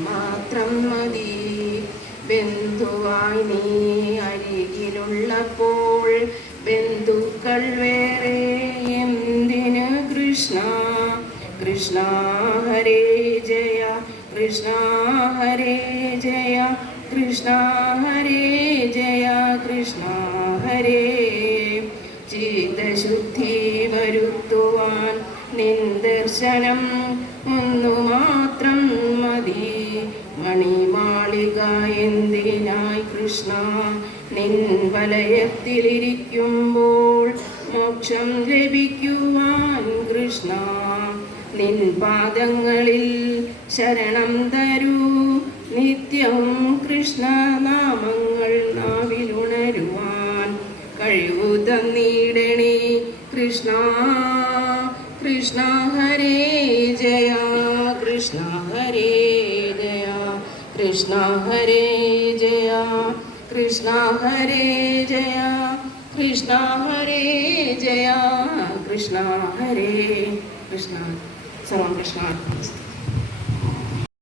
മാത്രം മതി. ബന്ധുവായി നീ അരികിലുള്ളപ്പോൾ ബന്ധുക്കൾ വേറെ എന്തിന് കൃഷ്ണ? കൃഷ്ണ ഹരേ ജയ കൃഷ്ണ ഹരേ ജയ കൃഷ്ണ ഹരേ ജയ കൃഷ്ണ ഹരേ. ചിത്തശുദ്ധി വരുത്തുവാൻ നിൻ എന്തിനായി കൃഷ്ണ നിൻ വലയത്തിലിരിക്കുമ്പോൾ മോക്ഷം ലഭിക്കുവാൻ കൃഷ്ണ നിൻ പാദങ്ങളിൽ ശരണം തരൂ നിത്യവും കൃഷ്ണനാമങ്ങൾ നാവിലുണരുവാൻ കഴിവു തന്നിടണേ കൃഷ്ണ കൃഷ്ണ ഹരേ ജയ കൃഷ്ണ ഹരേ കൃഷ്ണ ഹരേ ജയ കൃഷ്ണ ഹരേ ജയ കൃഷ്ണ ഹരേ ജയ കൃഷ്ണ ഹരേ കൃഷ്ണ. സർവം കൃഷ്ണ.